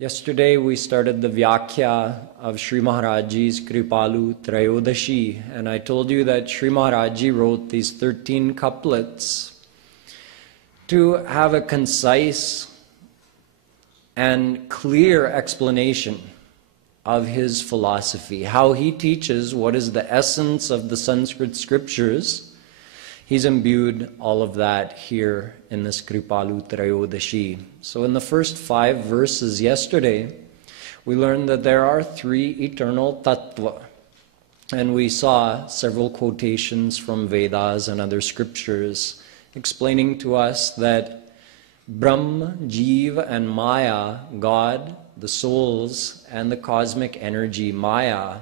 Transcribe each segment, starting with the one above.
Yesterday we started the Vyakhya of Sri Maharajji's Kripalu Trayodashi, and I told you that Sri Maharajji wrote these 13 couplets to have a concise and clear explanation of his philosophy, how he teaches what is the essence of the Sanskrit scriptures. He's imbued all of that here in this Kripalu Trayodashi. So in the first 5 verses yesterday, we learned that there are 3 eternal tattva. And we saw several quotations from Vedas and other scriptures explaining to us that Brahma, Jiva, and Maya, God, the souls, and the cosmic energy, Maya,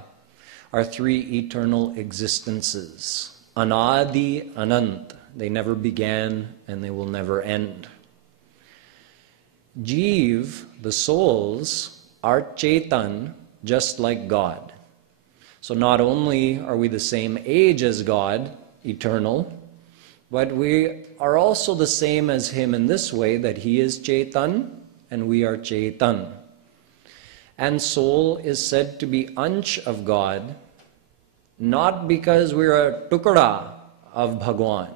are 3 eternal existences. Anadi, Anant. They never began and they will never end. Jeev, the souls, are Chetan, just like God. So not only are we the same age as God, eternal, but we are also the same as Him in this way, that He is Chetan and we are Chetan. And soul is said to be Ansh of God, not because we are a tukada of Bhagwan,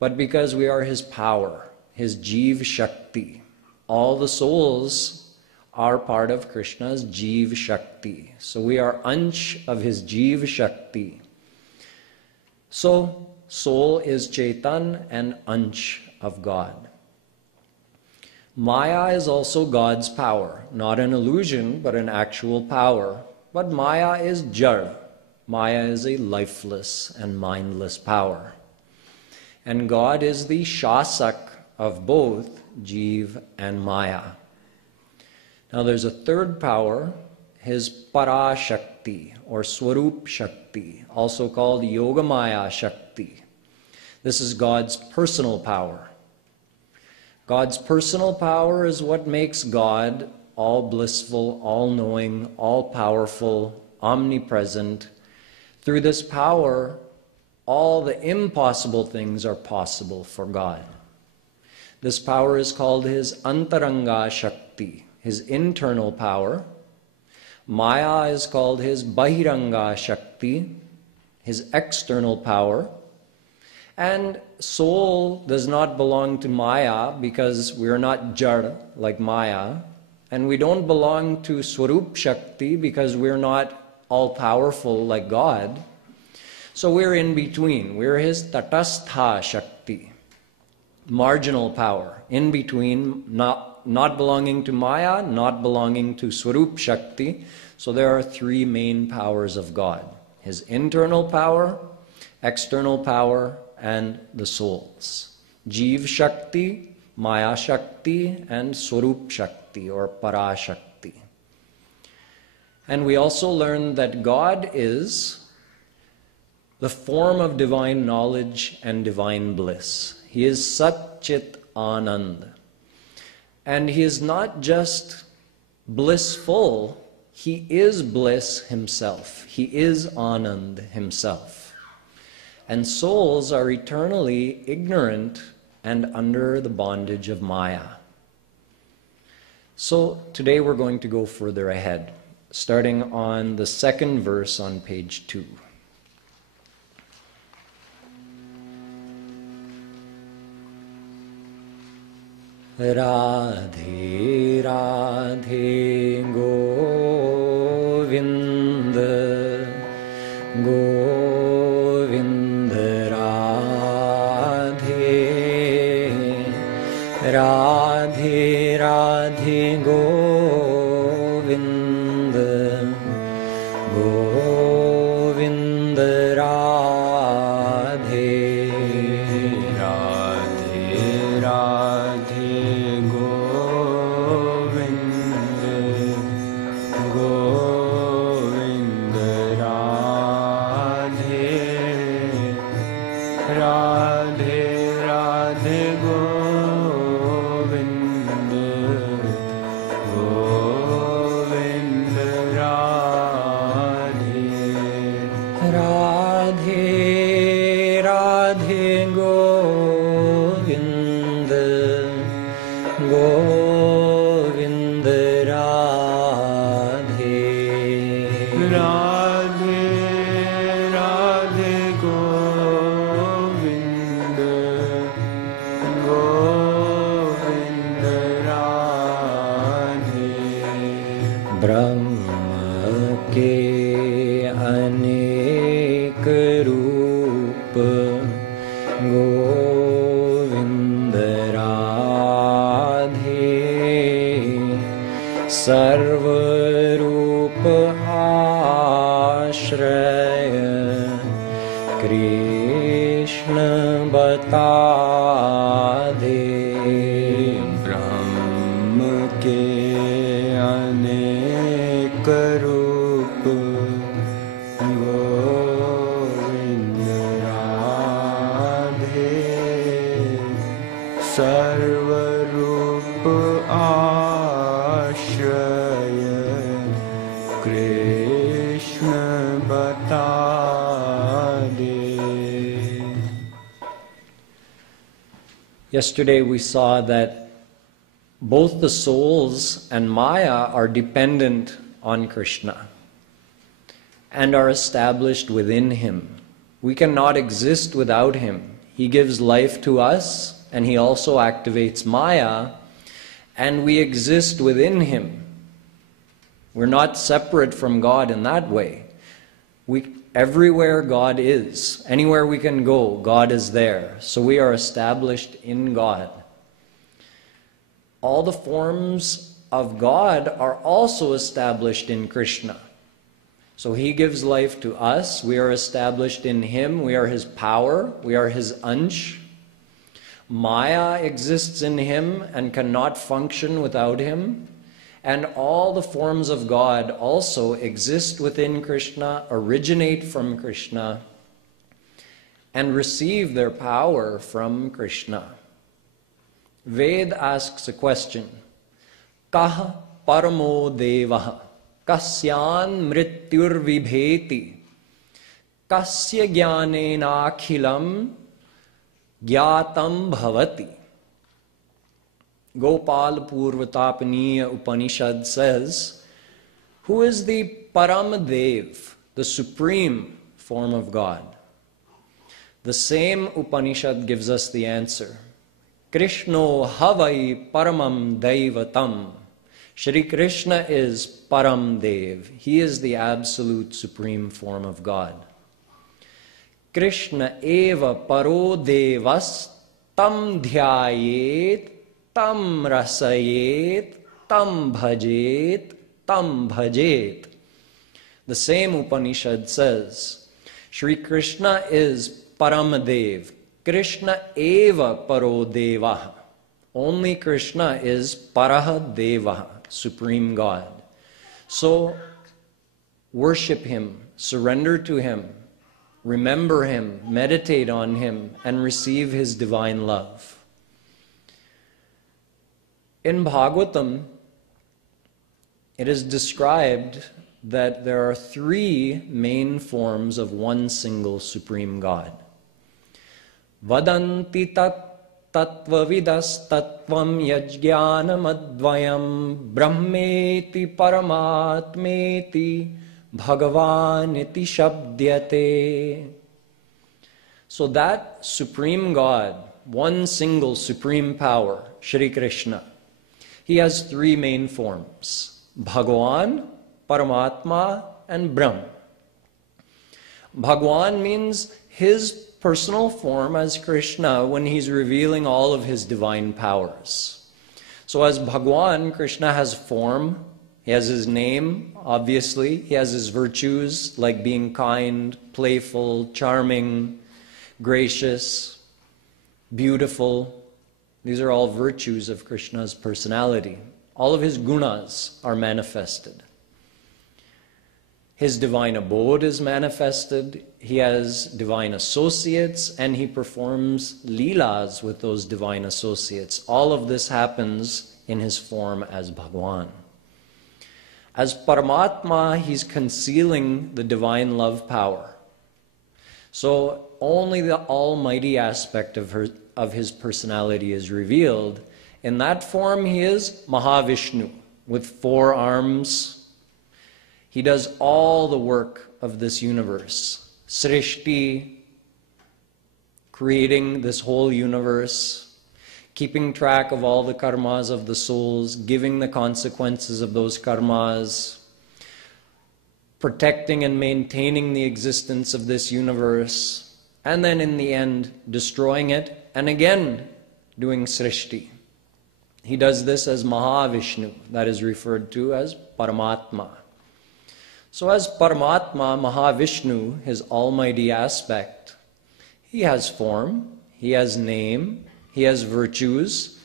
but because we are His power, His Jeev Shakti. All the souls are part of Krishna's Jeev Shakti. So we are Ansh of His Jeev Shakti. So soul is Chetan and Ansh of God. Maya is also God's power, not an illusion, but an actual power. But Maya is Jar. Maya is a lifeless and mindless power. And God is the Shasak of both Jeev and Maya. Now there's a third power, His Parashakti or Swarup Shakti, also called Yogamaya Shakti. This is God's personal power. God's personal power is what makes God all blissful, all-knowing, all-powerful, omnipresent. Through this power, all the impossible things are possible for God. This power is called His Antaranga Shakti, His internal power. Maya is called His Bahiranga Shakti, His external power. And soul does not belong to Maya because we are not Jar like Maya. And we don't belong to Swarup Shakti because we're not all-powerful like God. So we're in between. We're His Tatastha Shakti, marginal power, in between, not belonging to Maya, not belonging to Swarup Shakti. So there are 3 main powers of God: His internal power, external power, and the souls. Jeev Shakti, Maya Shakti, and Swarup Shakti or Parashakti. And we also learned that God is the form of divine knowledge and divine bliss. He is Sat Chit Anand. And He is not just blissful, He is bliss Himself. He is Anand Himself. And souls are eternally ignorant and under the bondage of Maya. So today we're going to go further ahead, starting on the 2nd verse on page 2. Radhe Radhe Govinda Govinda Radhe Radhe Radhe Govinda Govinda Radhe Radhe Radhe Govinda Govind Radhe Sarvarup Ashraya Krishna Bata De Brahma Ke Anek Rup Govind Radhe Sarvarup Ashraya Krishna Bata De. Yesterday we saw that both the souls and Maya are dependent on Krishna and are established within him. We cannot exist without him. He gives life to us and he also activates Maya, and we exist within him. We're not separate from God in that way. Everywhere God is, anywhere we can go, God is there. So we are established in God. All the forms of God are also established in Krishna. So he gives life to us. We are established in him. We are his power. We are his ansh. Maya exists in him and cannot function without him. And all the forms of God also exist within Krishna, originate from Krishna, and receive their power from Krishna. Ved asks a question. Kah paramo devaha kasyan mrityur vibheti kasya jnanena akhilam gyatam bhavati. Gopal Purvatapaniya Upanishad says, who is the Paramadev, the supreme form of God? The same Upanishad gives us the answer. Krishno havai paramam daivatam. Shri Krishna is Param Dev. He is the absolute supreme form of God. Krishna eva paro devas tam dhyayet tam rasayet, tam bhajet, tam bhajet. The same Upanishad says, Shri Krishna is Paramadev. Krishna eva paro devaha. Only Krishna is Paraha Devaha, Supreme God. So, worship him, surrender to him, remember him, meditate on him, and receive his divine love. In Bhagavatam, it is described that there are three main forms of one single Supreme God. Vadanti tat tattvavidas tattvam yajnanam advayam brahmeti paramatmeti bhagavaniti shabdyate. So that Supreme God, one single Supreme Power, Shri Krishna, he has three main forms: Bhagavan, Paramatma, and Brahm. Bhagavan means his personal form as Krishna when he's revealing all of his divine powers. So as Bhagavan, Krishna has form, he has his name, obviously, he has his virtues like being kind, playful, charming, gracious, beautiful. These are all virtues of Krishna's personality. All of his gunas are manifested. His divine abode is manifested. He has divine associates, and he performs leelas with those divine associates. All of this happens in his form as Bhagavan. As Paramatma, he's concealing the divine love power. So only the almighty aspect of his personality is revealed. In that form, he is Mahavishnu, with 4 arms. He does all the work of this universe. Srishti, creating this whole universe, keeping track of all the karmas of the souls, giving the consequences of those karmas, protecting and maintaining the existence of this universe, and then in the end destroying it, and again doing Srishti. He does this as Mahavishnu, that is referred to as Paramatma. So as Paramatma, Mahavishnu, his almighty aspect, he has form, he has name, he has virtues,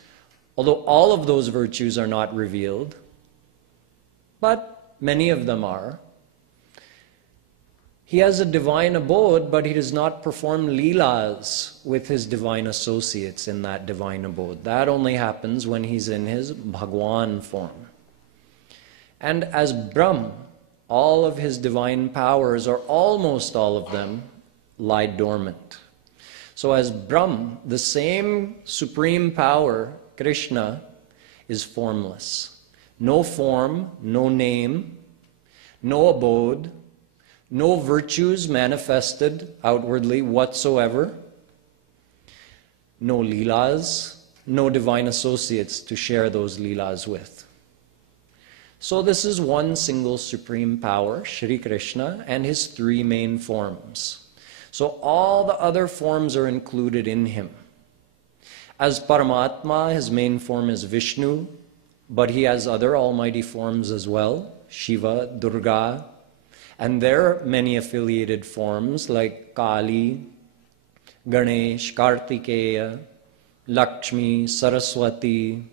although all of those virtues are not revealed, but many of them are. He has a divine abode, but he does not perform leelas with his divine associates in that divine abode. That only happens when he's in his Bhagwan form. And as Brahm, all of his divine powers, or almost all of them, lie dormant. So as Brahm, the same supreme power, Krishna, is formless. No form, no name, no abode, no virtues manifested outwardly whatsoever, no leelas, no divine associates to share those leelas with. So this is one single supreme power, Shri Krishna, and his three main forms. So all the other forms are included in him. As Paramatma, his main form is Vishnu, but he has other almighty forms as well, Shiva, Durga, and there are many affiliated forms like Kali, Ganesh, Kartikeya, Lakshmi, Saraswati.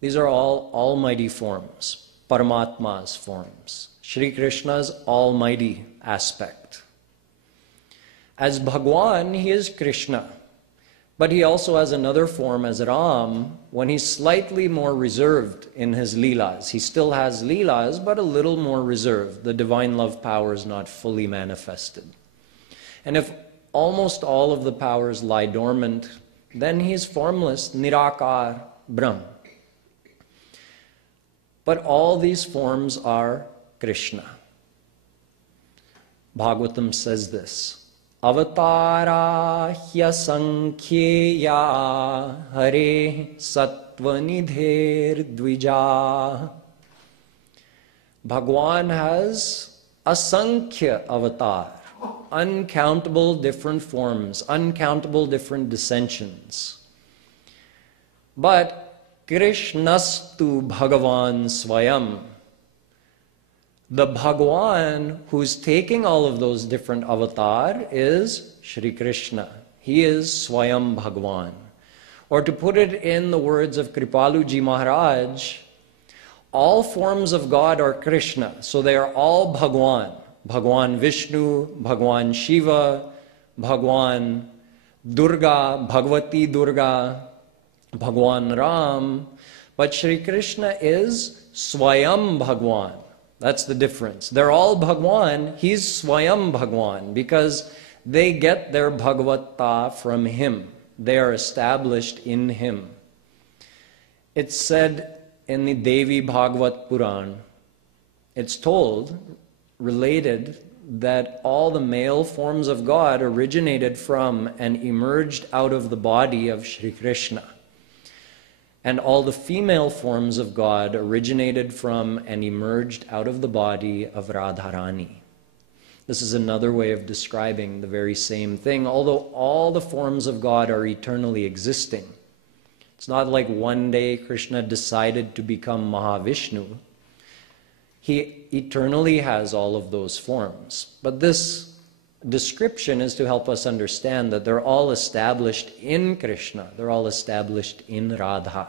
These are all almighty forms, Paramatma's forms, Shri Krishna's almighty aspect. As Bhagwan, he is Krishna, but he also has another form as Ram when he's slightly more reserved in his leelas. He still has leelas, but a little more reserved. The divine love power is not fully manifested. And if almost all of the powers lie dormant, then he is formless, Nirakar, Brahm. But all these forms are Krishna. Bhagavatam says this, Avatara hyasankheya hare sattvanidher dvija. Bhagwan has asankhya avatar, uncountable different forms, uncountable different dissensions. But Krishnastu Bhagavan Swayam, the Bhagwan who's taking all of those different avatar is Shri Krishna. He is Swayam Bhagwan. Or to put it in the words of Kripalu Ji Maharaj, all forms of God are Krishna, so they are all Bhagwan. Bhagwan Vishnu, Bhagwan Shiva, Bhagwan Durga, Bhagavati Durga, Bhagwan Ram. But Shri Krishna is Swayam Bhagwan. That's the difference. They're all Bhagwan, he's Swayam Bhagwan, because they get their Bhagavata from him. They are established in him. It's said in the Devi Bhagavat Puran, it's told, related, that all the male forms of God originated from and emerged out of the body of Shri Krishna. And all the female forms of God originated from and emerged out of the body of Radharani. This is another way of describing the very same thing, although all the forms of God are eternally existing. It's not like one day Krishna decided to become Mahavishnu. He eternally has all of those forms. But this description is to help us understand that they're all established in Krishna. They're all established in Radha.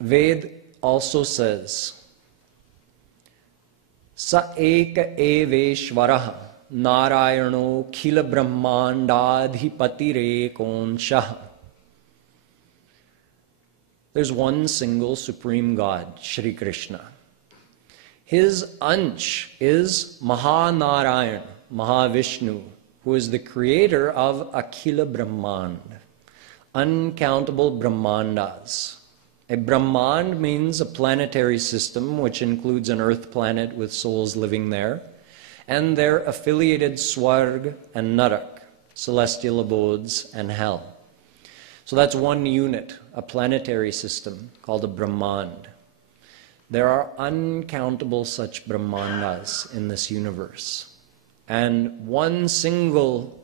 Ved also says, Sa eka eveshvaraha narayano khila brahmandadhipatire konshah. There's one single supreme God, Shri Krishna. His Ansh is Mahanarayan, Mahavishnu, who is the creator of Akhila Brahmand, uncountable Brahmandas. A Brahmand means a planetary system which includes an earth planet with souls living there, and their affiliated Swarg and Narak, celestial abodes and hell. So that's one unit, a planetary system called a Brahmand. There are uncountable such Brahmandas in this universe. And one single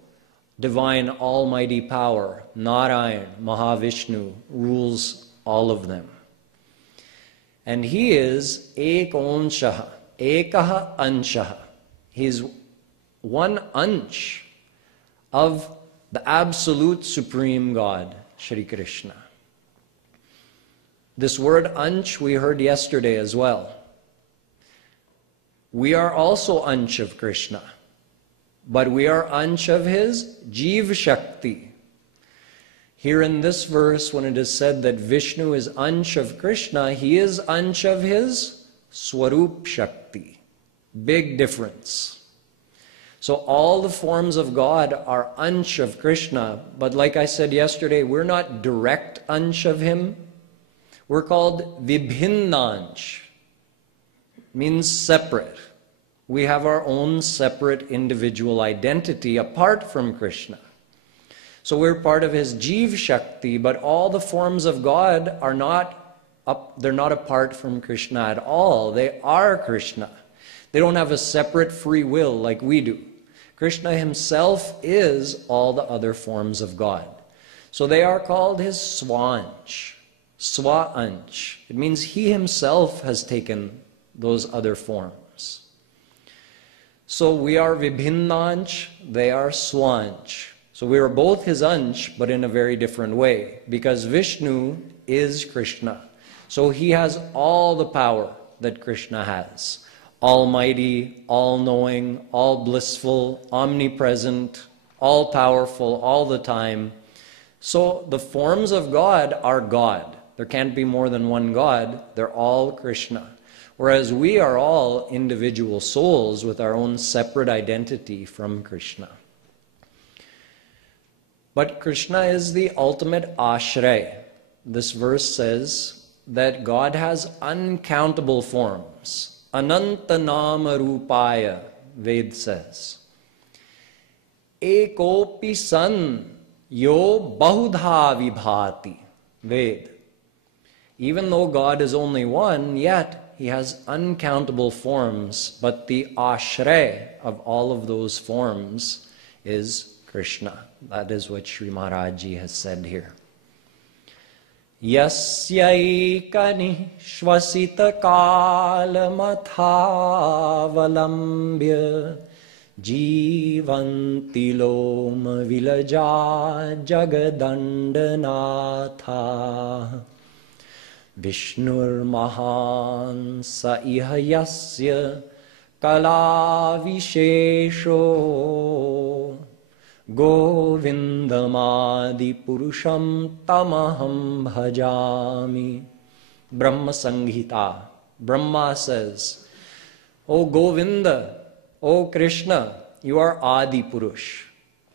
divine almighty power, Narayan, Mahavishnu, rules all of them. And he is Ekonshaha, Ekaha Anshaha. He's one ansh of the absolute supreme God, Shri Krishna. This word ansh we heard yesterday as well. We are also ansh of Krishna, but we are ansh of his Jeev Shakti. Here in this verse, when it is said that Vishnu is ansh of Krishna, he is ansh of his Swarup Shakti. Big difference. So all the forms of God are ansh of Krishna, but like I said yesterday, we're not direct ansh of him. We're called Vibhinnansh. Means separate. We have our own separate individual identity apart from Krishna. So we're part of his Jeev Shakti, but all the forms of God are they're not apart from Krishna at all. They are Krishna. They don't have a separate free will like we do. Krishna himself is all the other forms of God. So they are called his Swansh, Swa-ansh. It means he himself has taken those other forms. So we are Vibhinnansh, they are Swansh. So we are both his ansh, but in a very different way, because Vishnu is Krishna. So he has all the power that Krishna has. Almighty, all-knowing, all-blissful, omnipresent, all-powerful, all the time. So the forms of God are God. There can't be more than one God. They're all Krishna. Whereas we are all individual souls with our own separate identity from Krishna. But Krishna is the ultimate ashray. This verse says that God has uncountable forms. Ananta nama rupaya, Ved says. Ekopi san yo bahudha vibhati, Ved. Even though God is only one, yet he has uncountable forms, but the ashray of all of those forms is Krishna. That is what Sri Maharaj Ji has said here. Yasyaikani shvasita kalamathavalambya jivanti loma vilaja jagadandanatha Vishnur mahan sa iha yasya kala vishesho Govindamadi Purusham Tamaham Bhajami. Brahma Sanghita. Brahma says, O Govinda, O Krishna, you are Adi Purush.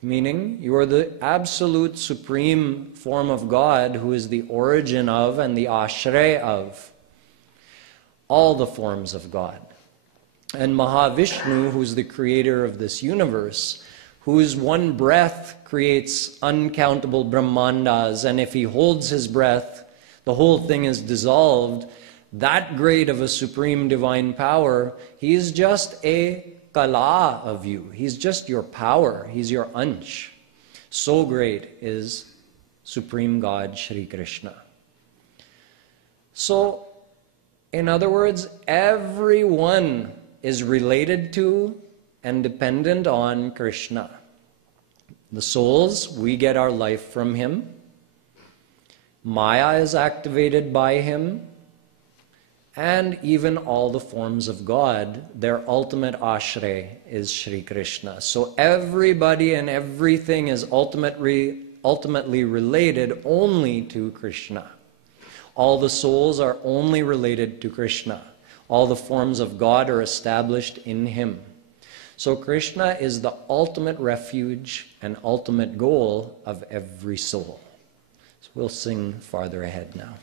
Meaning, you are the absolute supreme form of God who is the origin of and the ashray of all the forms of God. And Mahavishnu, who is the creator of this universe, whose one breath creates uncountable Brahmandas, and if he holds his breath, the whole thing is dissolved. That great of a supreme divine power, he is just a kala of you. He's just your power. He's your ansh. So great is Supreme God Shri Krishna. So, in other words, everyone is related to and dependent on Krishna. The souls, we get our life from him. Maya is activated by him. And even all the forms of God, their ultimate ashray is Shri Krishna. So everybody and everything is ultimately related only to Krishna. All the souls are only related to Krishna. All the forms of God are established in him. So Krishna is the ultimate refuge and ultimate goal of every soul. So we'll sing farther ahead now.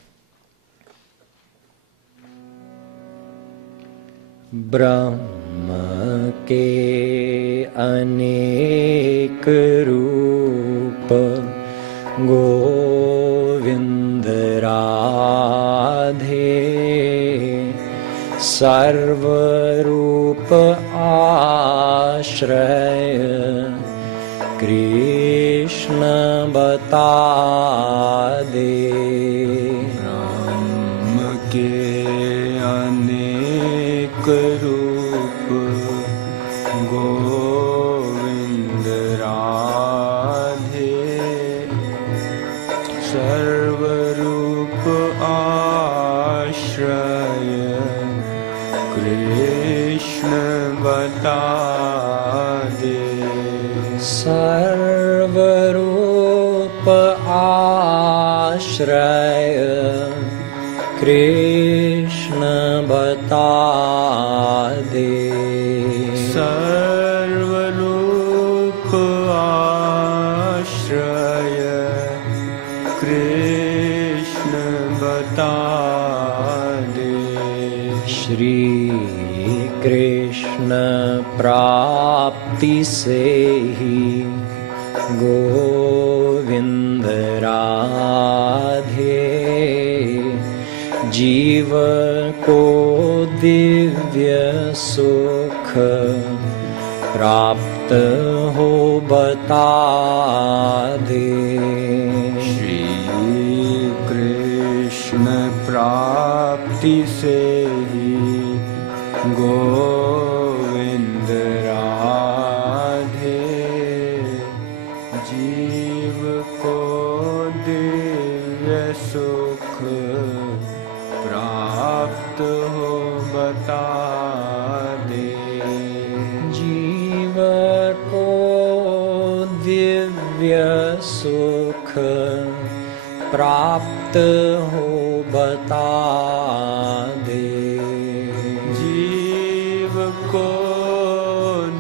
Brahma ke anek roop Govind Radhe सर्वरूप आश्रय कृष्ण बता दे। राम के अनेक रूप गोविंद राधे, सर्वरूप आश्रय कृष्ण बता दे। सर्वरूप आश्रय कृष्ण बता दे। सर्वरूप आश्रय कृष्ण बता दे। श्री कृष्ण प्राप्ति से ही गोविंद राधे, जीव को दिव्य सुख प्राप्त हो बता दे। श्री कृष्ण प्राप्ति से ही गोविंद राधे, जीव को दिव्य सुख प्राप्त हो बता दे। जीव को दिव्य सुख प्राप्त हो बता दे। जीव को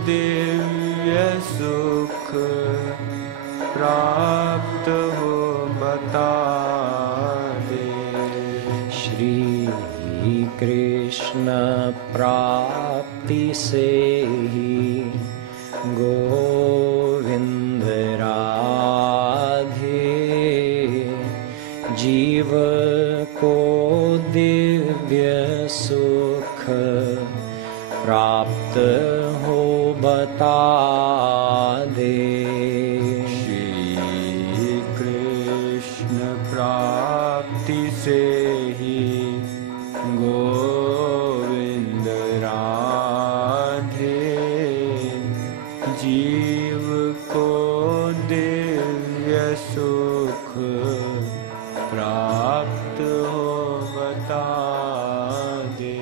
दिव्य सुख प्राप्त हो बता दे। श्री कृष्ण प्राप्ति से ही गोविंद राधे, जीव को दिव्य सुख प्राप्त हो बता दे। श्री कृष्ण प्राप्ति से ही गोविंद राधे, जीव को दिव्य सुख प्राप्त हो बता दे।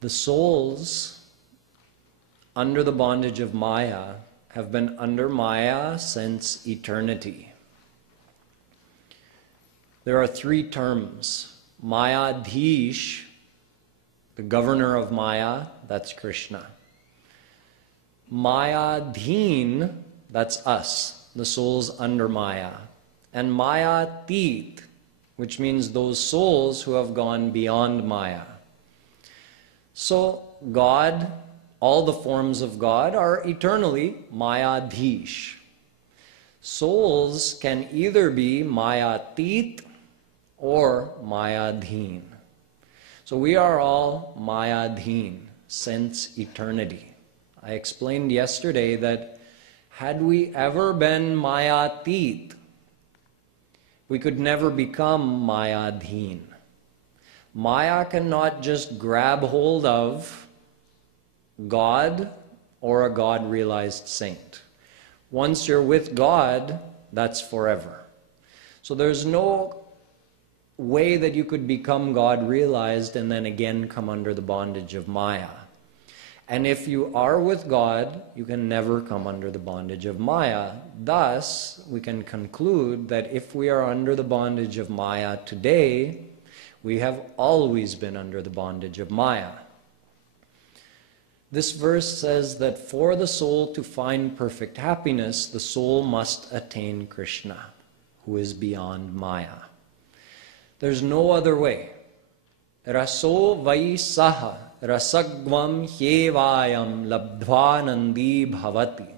The souls under the bondage of Maya have been under Maya since eternity. There are three terms. Mayadhish, the governor of Maya, that's Krishna. Mayadheen, that's us, the souls under Maya. And Mayatit, which means those souls who have gone beyond Maya. So God, all the forms of God are eternally Mayadhish. Souls can either be Mayatit or Mayadheen. So we are all Mayadheen since eternity. I explained yesterday that had we ever been Mayatit, we could never become Mayadheen. Maya cannot just grab hold of God or a God-realized saint. Once you're with God, that's forever. So there's no way that you could become God-realized and then again come under the bondage of Maya. And if you are with God, you can never come under the bondage of Maya. Thus, we can conclude that if we are under the bondage of Maya today, we have always been under the bondage of Maya. This verse says that for the soul to find perfect happiness, the soul must attain Krishna, who is beyond Maya. There's no other way. Raso vai saha rasagvam hyevayam labdvanandi bhavati.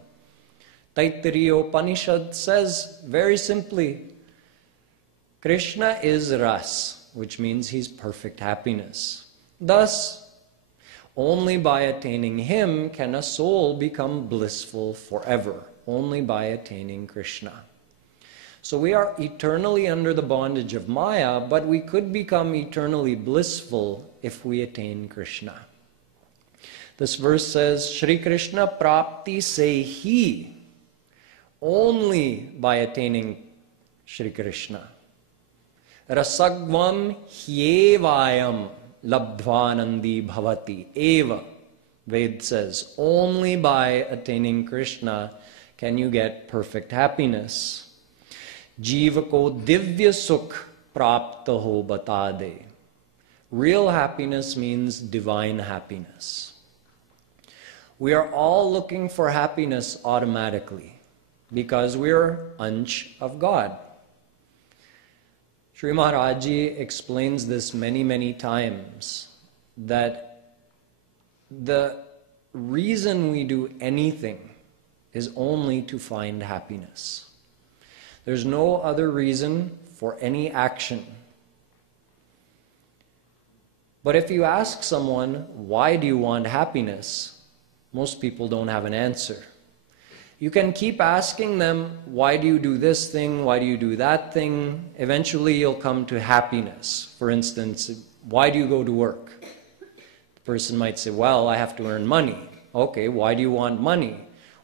Taittiriya Upanishad says very simply, Krishna is ras, which means he's perfect happiness. Thus, only by attaining him can a soul become blissful forever, only by attaining Krishna. So we are eternally under the bondage of Maya, but we could become eternally blissful if we attain Krishna. This verse says, Shri Krishna prapti se hi, only by attaining Shri Krishna. Rasagvam hyevayam labdvanandi bhavati eva. Ved says, only by attaining Krishna can you get perfect happiness. Jiva ko divya sukh prapta ho batade. Real happiness means divine happiness. We are all looking for happiness automatically because we're ansh of God. Sri Maharaji explains this many, many times, that the reason we do anything is only to find happiness. There's no other reason for any action. But if you ask someone, why do you want happiness? Most people don't have an answer. You can keep asking them, why do you do this thing? Why do you do that thing? Eventually you'll come to happiness. For instance, why do you go to work? The person might say, well, I have to earn money. Okay, why do you want money?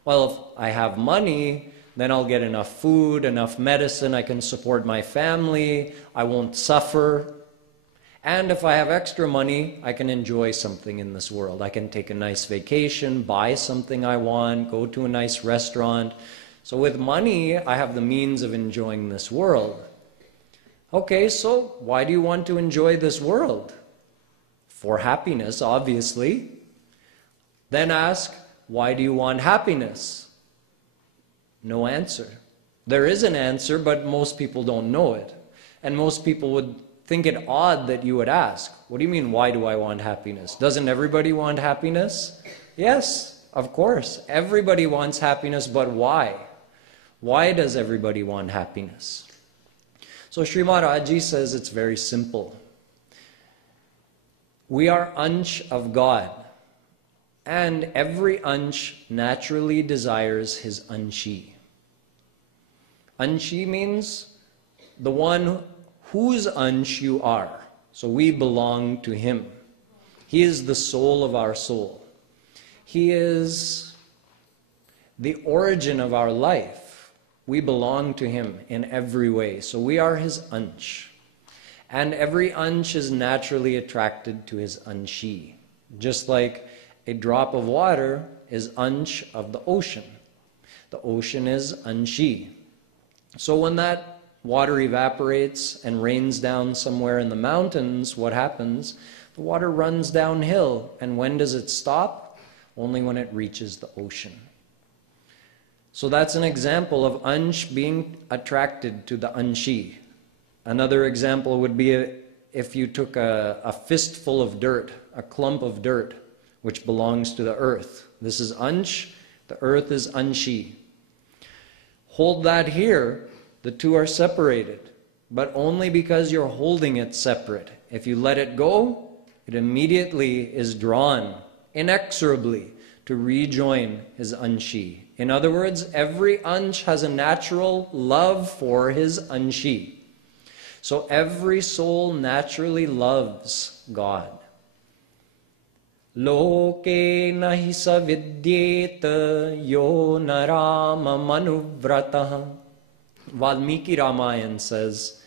Well, if I have money, then I'll get enough food, enough medicine, I can support my family, I won't suffer. And if I have extra money, I can enjoy something in this world. I can take a nice vacation, buy something I want, go to a nice restaurant. So with money, I have the means of enjoying this world. Okay, so why do you want to enjoy this world? For happiness, obviously. Then ask, why do you want happiness? No answer. There is an answer, but most people don't know it. And most people would think it odd that you would ask, what do you mean, why do I want happiness? Doesn't everybody want happiness? Yes, of course. Everybody wants happiness, but why? Why does everybody want happiness? So Sri Maharaji says it's very simple. We are ansh of God, and every ansh naturally desires his anshi. Anshi means the one whose ansh you are. So we belong to him. He is the soul of our soul. He is the origin of our life. We belong to him in every way. So we are his ansh. And every ansh is naturally attracted to his anshi. Just like a drop of water is ansh of the ocean. The ocean is anshi. So when that water evaporates and rains down somewhere in the mountains, what happens? The water runs downhill. And when does it stop? Only when it reaches the ocean. So that's an example of ansh being attracted to the anshi. Another example would be if you took a fistful of dirt, a clump of dirt, which belongs to the earth. This is ansh, the earth is anshi. Hold that here. The two are separated, but only because you're holding it separate. If you let it go, it immediately is drawn inexorably to rejoin his anshi. In other words, every ansh has a natural love for his anshi. So every soul naturally loves God. Loke nahi savidyeta yo narama manuvratah. Valmiki Ramayana says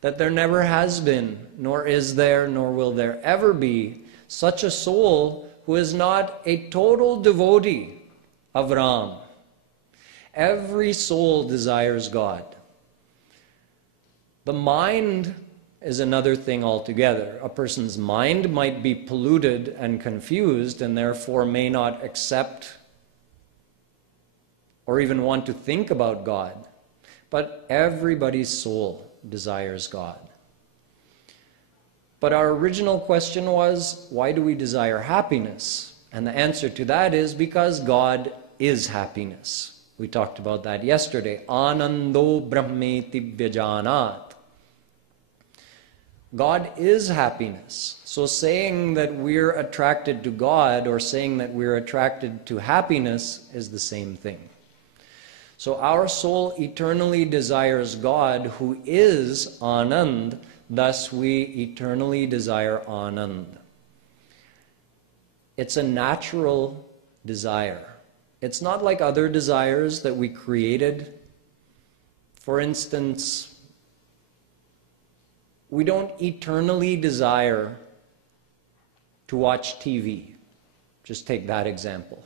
that there never has been, nor is there, nor will there ever be such a soul who is not a total devotee of Ram. Every soul desires God. The mind is another thing altogether. A person's mind might be polluted and confused and therefore may not accept or even want to think about God. But everybody's soul desires God. But our original question was, why do we desire happiness? And the answer to that is because God is happiness. We talked about that yesterday. Anando brahmeti vyajanat. God is happiness. So saying that we're attracted to God or saying that we're attracted to happiness is the same thing. So our soul eternally desires God, who is Anand, thus we eternally desire Anand. It's a natural desire. It's not like other desires that we created. For instance, we don't eternally desire to watch TV. Just take that example.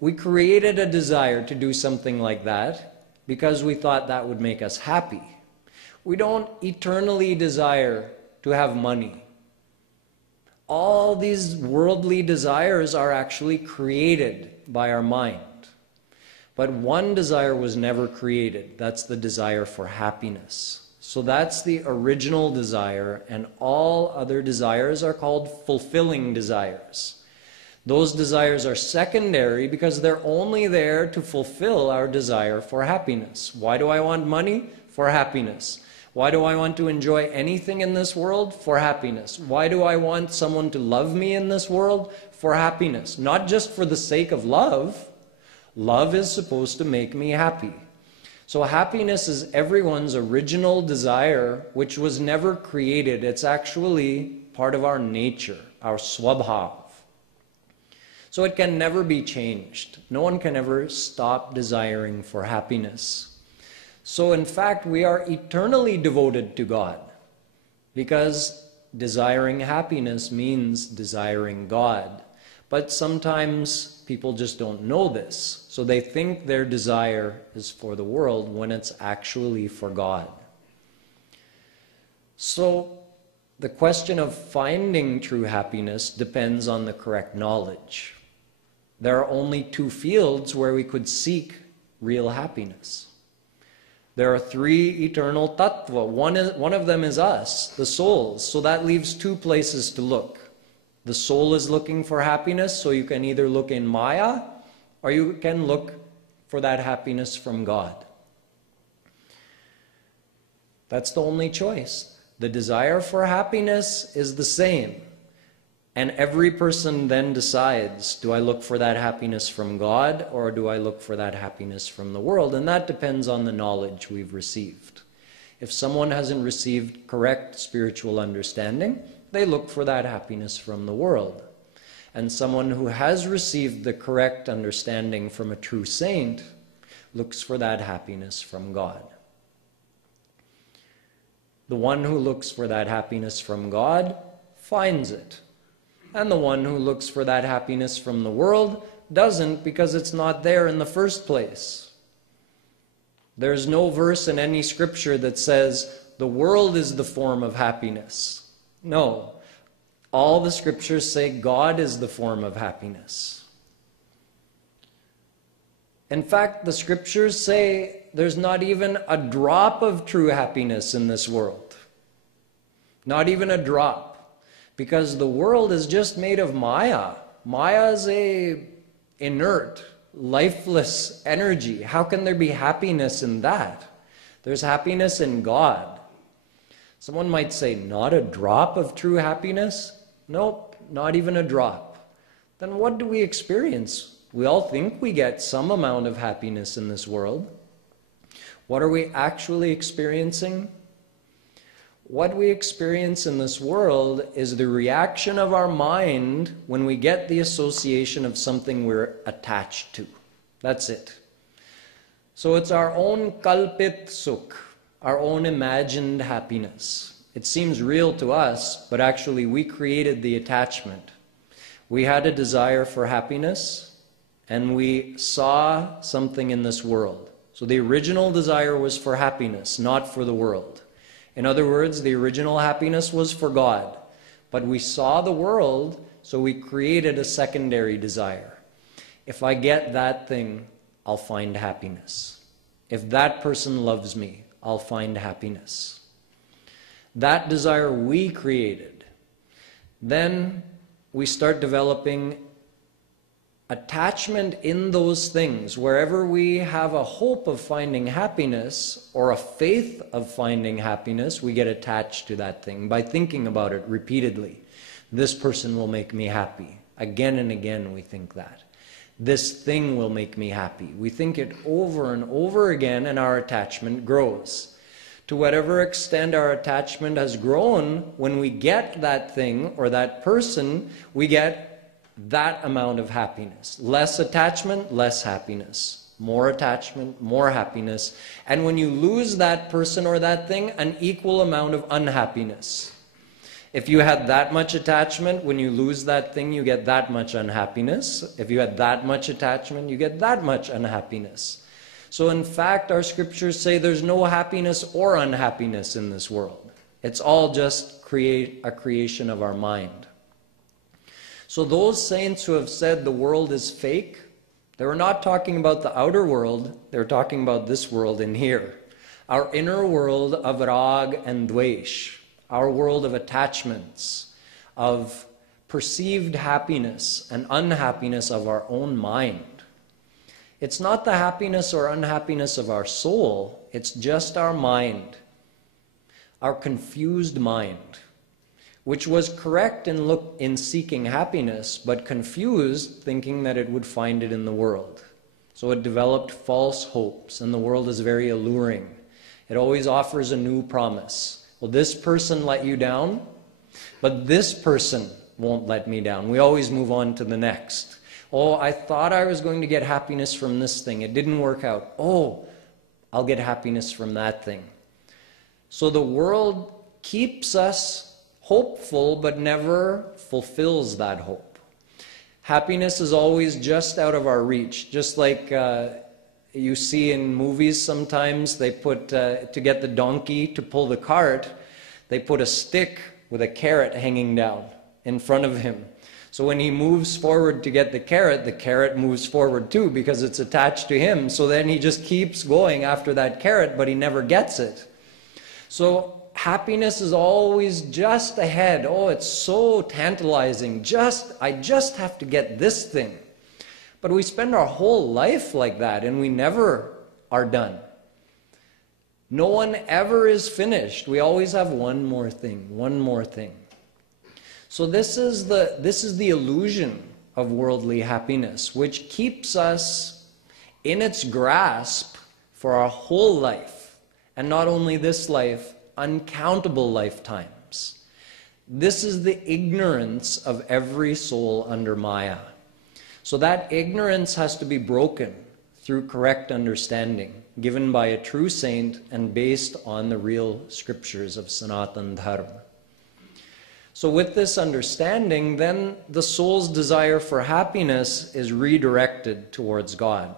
We created a desire to do something like that because we thought that would make us happy. We don't eternally desire to have money. All these worldly desires are actually created by our mind. But one desire was never created. That's the desire for happiness. So that's the original desire, and all other desires are called fulfilling desires. Those desires are secondary because they're only there to fulfill our desire for happiness. Why do I want money? For happiness. Why do I want to enjoy anything in this world? For happiness. Why do I want someone to love me in this world? For happiness. Not just for the sake of love. Love is supposed to make me happy. So happiness is everyone's original desire, which was never created. It's actually part of our nature, our swabhav. So it can never be changed. No one can ever stop desiring for happiness. So in fact, we are eternally devoted to God, because desiring happiness means desiring God. But sometimes people just don't know this. So they think their desire is for the world when it's actually for God. So the question of finding true happiness depends on the correct knowledge. There are only two fields where we could seek real happiness. There are three eternal tattva. One of them is us, the souls. So that leaves two places to look. The soul is looking for happiness, so you can either look in Maya or you can look for that happiness from God. That's the only choice. The desire for happiness is the same. And every person then decides, do I look for that happiness from God or do I look for that happiness from the world? And that depends on the knowledge we've received. If someone hasn't received correct spiritual understanding, they look for that happiness from the world. And someone who has received the correct understanding from a true saint looks for that happiness from God. The one who looks for that happiness from God finds it. And the one who looks for that happiness from the world doesn't, because it's not there in the first place. There's no verse in any scripture that says the world is the form of happiness. No. All the scriptures say God is the form of happiness. In fact, the scriptures say there's not even a drop of true happiness in this world. Not even a drop. Because the world is just made of Maya. Maya is a inert, lifeless energy. How can there be happiness in that? There's happiness in God. Someone might say, not a drop of true happiness? Nope, not even a drop. Then what do we experience? We all think we get some amount of happiness in this world. What are we actually experiencing? What we experience in this world is the reaction of our mind when we get the association of something we're attached to. That's it. So it's our own kalpit sukh, our own imagined happiness. It seems real to us, but actually we created the attachment. We had a desire for happiness, and we saw something in this world. So the original desire was for happiness, not for the world. In other words, the original happiness was for God. But we saw the world, so we created a secondary desire. If I get that thing, I'll find happiness. If that person loves me, I'll find happiness. That desire we created. Then we start developing attachment in those things, wherever we have a hope of finding happiness or a faith of finding happiness, we get attached to that thing by thinking about it repeatedly. This person will make me happy. Again and again we think that. This thing will make me happy. We think it over and over again, and our attachment grows. To whatever extent our attachment has grown, when we get that thing or that person, we get that amount of happiness. Less attachment, less happiness. More attachment, more happiness. And when you lose that person or that thing, an equal amount of unhappiness. If you had that much attachment, when you lose that thing, you get that much unhappiness. If you had that much attachment, you get that much unhappiness. So in fact, our scriptures say there's no happiness or unhappiness in this world. It's all just a creation of our mind. So those saints who have said the world is fake, they were not talking about the outer world, they were talking about this world in here. Our inner world of rag and dvesh, our world of attachments, of perceived happiness and unhappiness of our own mind. It's not the happiness or unhappiness of our soul, it's just our mind, our confused mind, which was correct in seeking happiness, but confused, thinking that it would find it in the world. So it developed false hopes, and the world is very alluring. It always offers a new promise. Well, this person let you down, but this person won't let me down. We always move on to the next. Oh, I thought I was going to get happiness from this thing. It didn't work out. Oh, I'll get happiness from that thing. So the world keeps us hopeful, but never fulfills that hope. Happiness is always just out of our reach. Just like you see in movies sometimes, they put, to get the donkey to pull the cart, they put a stick with a carrot hanging down in front of him. So when he moves forward to get the carrot moves forward too, because it's attached to him. So then he just keeps going after that carrot, but he never gets it. So happiness is always just ahead. Oh, it's so tantalizing. I just have to get this thing. But we spend our whole life like that, and we never are done. No one ever is finished. We always have one more thing, one more thing. So this is the illusion of worldly happiness, which keeps us in its grasp for our whole life. And not only this life, uncountable lifetimes. This is the ignorance of every soul under Maya. So that ignorance has to be broken through correct understanding, given by a true saint and based on the real scriptures of Sanatana Dharma. So with this understanding, then the soul's desire for happiness is redirected towards God.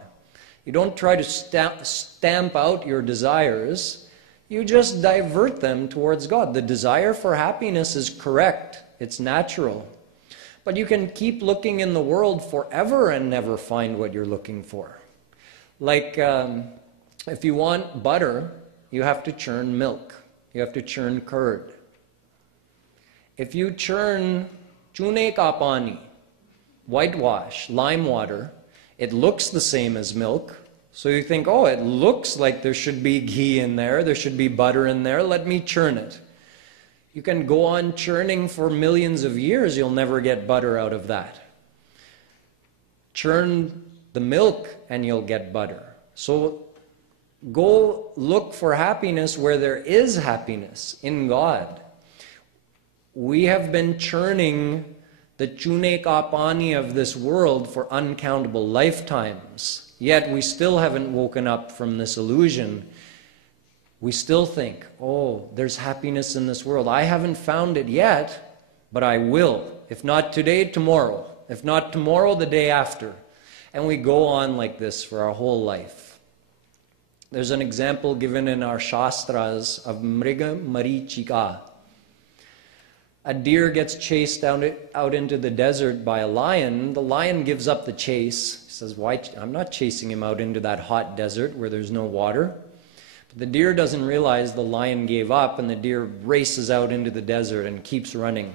You don't try to stamp out your desires, you just divert them towards God. The desire for happiness is correct, it's natural. But you can keep looking in the world forever and never find what you're looking for. Like if you want butter, you have to churn milk. You have to churn curd. If you churn chune ka pani, whitewash, lime water, it looks the same as milk. So you think, oh, it looks like there should be ghee in there should be butter in there, let me churn it. You can go on churning for millions of years, you'll never get butter out of that. Churn the milk and you'll get butter. So go look for happiness where there is happiness, in God. We have been churning the chune ka pani of this world for uncountable lifetimes. Yet we still haven't woken up from this illusion. We still think, oh, there's happiness in this world. I haven't found it yet, but I will. If not today, tomorrow. If not tomorrow, the day after. And we go on like this for our whole life. There's an example given in our Shastras of Mriga Marichika. A deer gets chased out into the desert by a lion. The lion gives up the chase. He says, why? I'm not chasing him out into that hot desert where there's no water. But the deer doesn't realize the lion gave up, and the deer races out into the desert and keeps running.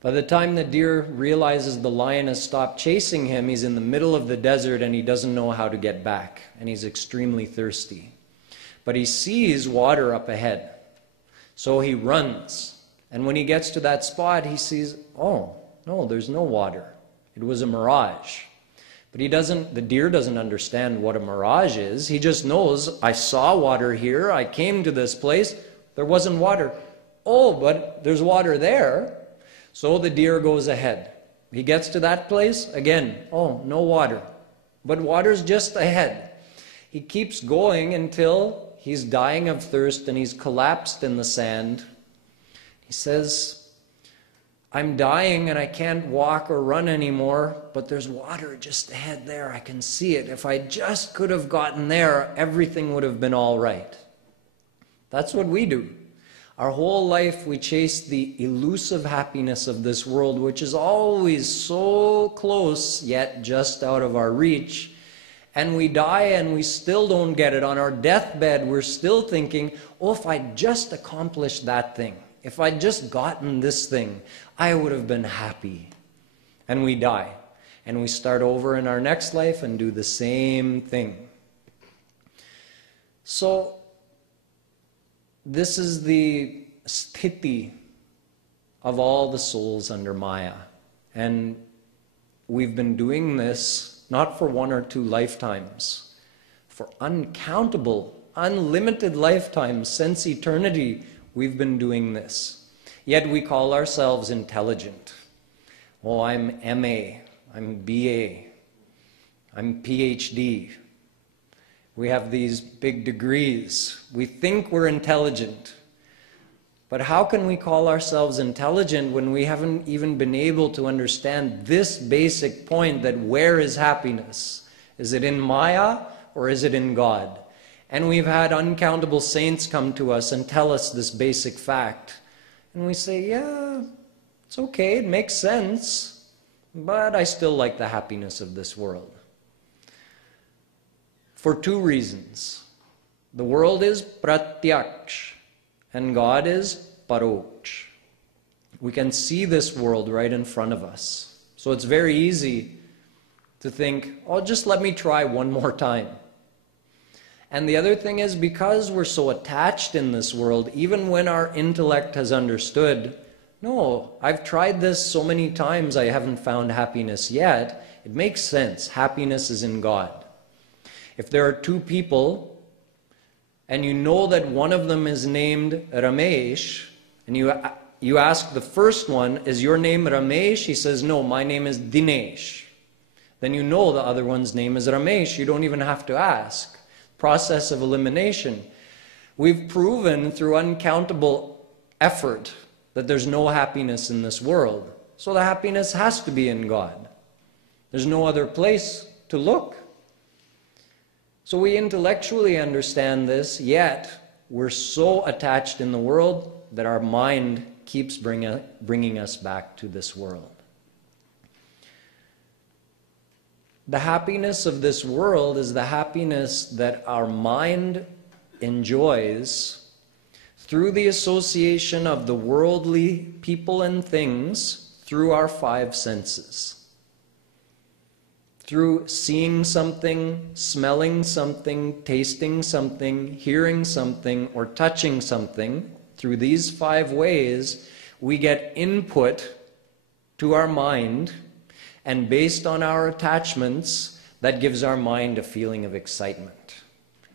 By the time the deer realizes the lion has stopped chasing him, he's in the middle of the desert and he doesn't know how to get back, and he's extremely thirsty. But he sees water up ahead, so he runs. And when he gets to that spot, he sees, oh, no, there's no water. It was a mirage. But the deer doesn't understand what a mirage is. He just knows, I saw water here, I came to this place, there wasn't water. Oh, but there's water there. So the deer goes ahead. He gets to that place, again, oh, no water. But water's just ahead. He keeps going until he's dying of thirst and he's collapsed in the sand. He says, I'm dying and I can't walk or run anymore, but there's water just ahead there. I can see it. If I just could have gotten there, everything would have been all right. That's what we do. Our whole life we chase the elusive happiness of this world, which is always so close, yet just out of our reach. And we die and we still don't get it. On our deathbed, we're still thinking, oh, if I'd just accomplished that thing, if I'd just gotten this thing, I would have been happy. And we die. And we start over in our next life and do the same thing. So, this is the sthiti of all the souls under Maya. And we've been doing this not for 1 or 2 lifetimes, for uncountable, unlimited lifetimes since eternity we've been doing this. Yet we call ourselves intelligent. Oh, I'm MA, I'm BA, I'm PhD. We have these big degrees. We think we're intelligent. But how can we call ourselves intelligent when we haven't even been able to understand this basic point that where is happiness? Is it in Maya or is it in God? And we've had uncountable saints come to us and tell us this basic fact. And we say, yeah, it's okay, it makes sense, but I still like the happiness of this world. For 2 reasons. The world is pratyaksh and God is paroksh. We can see this world right in front of us. So it's very easy to think, oh, just let me try one more time. And the other thing is, because we're so attached in this world, even when our intellect has understood, no, I've tried this so many times, I haven't found happiness yet, it makes sense. Happiness is in God. If there are 2 people, and you know that one of them is named Ramesh, and you ask the first one, is your name Ramesh? He says, no, my name is Dinesh. Then you know the other one's name is Ramesh. You don't even have to ask. Process of elimination. We've proven through uncountable effort that there's no happiness in this world. So the happiness has to be in God. There's no other place to look. So we intellectually understand this, yet we're so attached in the world that our mind keeps bringing us back to this world. The happiness of this world is the happiness that our mind enjoys through the association of the worldly people and things through our 5 senses. Through seeing something, smelling something, tasting something, hearing something, or touching something, through these 5 ways, we get input to our mind, and based on our attachments, that gives our mind a feeling of excitement.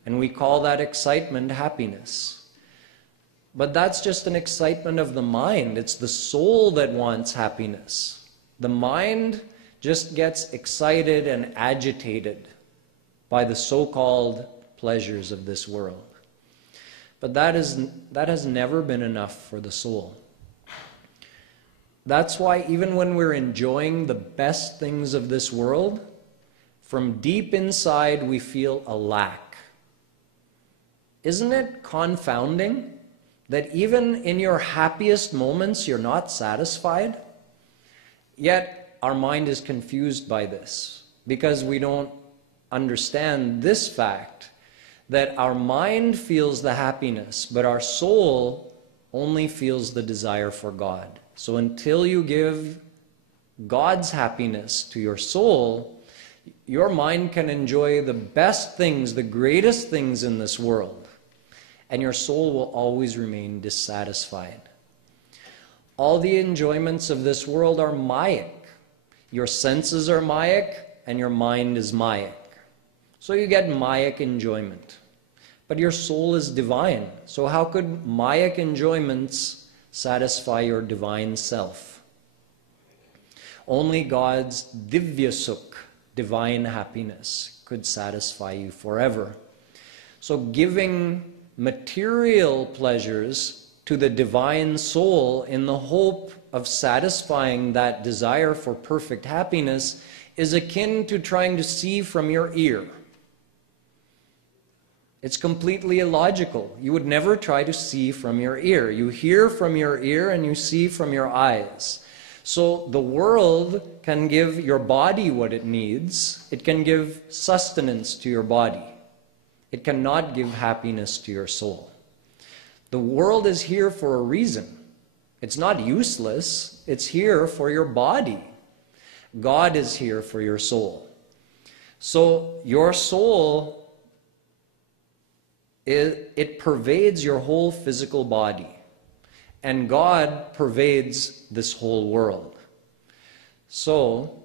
And we call that excitement happiness. But that's just an excitement of the mind. It's the soul that wants happiness. The mind just gets excited and agitated by the so-called pleasures of this world. But that has never been enough for the soul. That's why even when we're enjoying the best things of this world, from deep inside we feel a lack. Isn't it confounding that even in your happiest moments you're not satisfied? Yet our mind is confused by this because we don't understand this fact that our mind feels the happiness, but our soul only feels the desire for God. So until you give God's happiness to your soul, your mind can enjoy the best things, the greatest things in this world, and your soul will always remain dissatisfied. All the enjoyments of this world are mayic. Your senses are mayic, and your mind is mayic. So you get mayic enjoyment. But your soul is divine. So how could mayic enjoyments satisfy your divine self? Only God's divya sukh, divine happiness, could satisfy you forever. So giving material pleasures to the divine soul in the hope of satisfying that desire for perfect happiness is akin to trying to see from your ear. It's completely illogical. You would never try to see from your ear. You hear from your ear and you see from your eyes. So the world can give your body what it needs. It can give sustenance to your body. It cannot give happiness to your soul. The world is here for a reason. It's not useless. It's here for your body. God is here for your soul. So your soul, it pervades your whole physical body. And God pervades this whole world. So,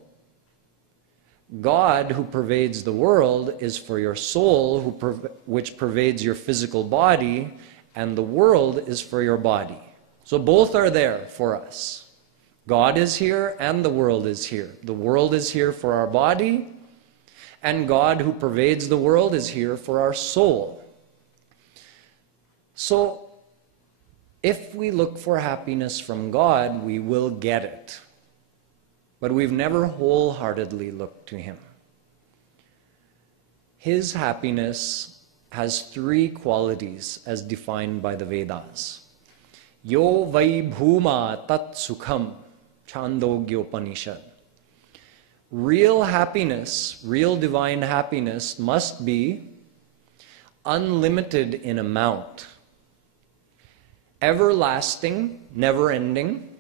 God who pervades the world is for your soul, which pervades your physical body, and the world is for your body. So both are there for us. God is here and the world is here. The world is here for our body, and God who pervades the world is here for our soul. So, if we look for happiness from God, we will get it. But we've never wholeheartedly looked to Him. His happiness has three qualities as defined by the Vedas. Yo vai bhuma tat sukham, Chandogyopanishad. Real happiness, real divine happiness must be unlimited in amount, everlasting, never-ending,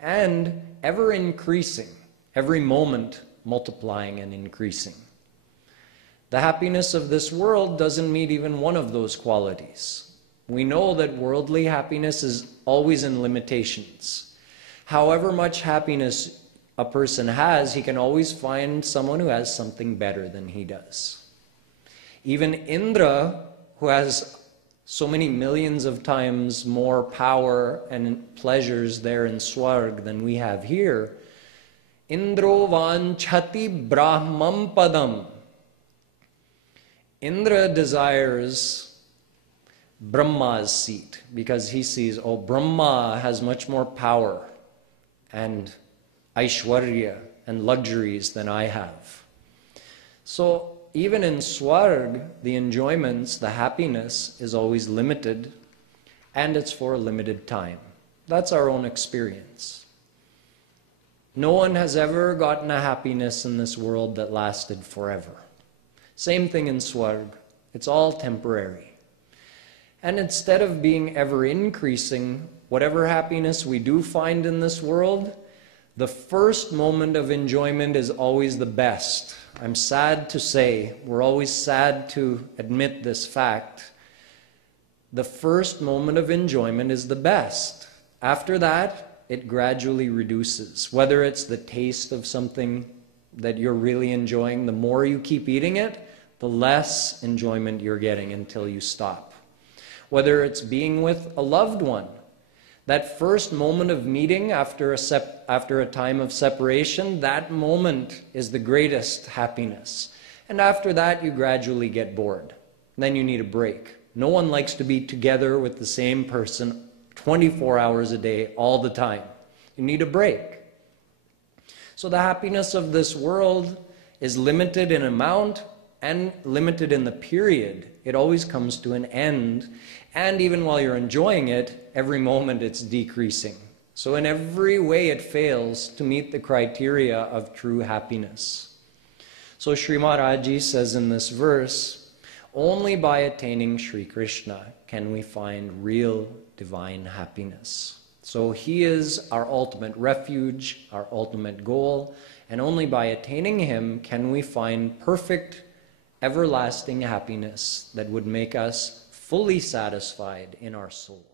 and ever-increasing, every moment multiplying and increasing. The happiness of this world doesn't meet even one of those qualities. We know that worldly happiness is always in limitations. However much happiness a person has, he can always find someone who has something better than he does. Even Indra, who has so many millions of times more power and pleasures there in Swarg than we have here. Indro vanchati brahmam padam. Indra desires Brahma's seat because he sees, oh, Brahma has much more power and Aishwarya and luxuries than I have. So even in Swarg, the enjoyments, the happiness is always limited, and it's for a limited time. That's our own experience. No one has ever gotten a happiness in this world that lasted forever. Same thing in Swarg. It's all temporary. And instead of being ever increasing, whatever happiness we do find in this world, the first moment of enjoyment is always the best. I'm sad to say, we're always sad to admit this fact. The first moment of enjoyment is the best. After that, it gradually reduces. Whether it's the taste of something that you're really enjoying, the more you keep eating it, the less enjoyment you're getting until you stop. Whether it's being with a loved one, that first moment of meeting after a time of separation, that moment is the greatest happiness. And after that, you gradually get bored. Then you need a break. No one likes to be together with the same person 24 hours a day, all the time. You need a break. So the happiness of this world is limited in amount and limited in the period. It always comes to an end. And even while you're enjoying it, every moment it's decreasing. So in every way it fails to meet the criteria of true happiness. So Sri Maharaji says in this verse, Only by attaining Sri Krishna can we find real divine happiness. So he is our ultimate refuge, our ultimate goal, and only by attaining him can we find perfect, everlasting happiness that would make us fully satisfied in our soul.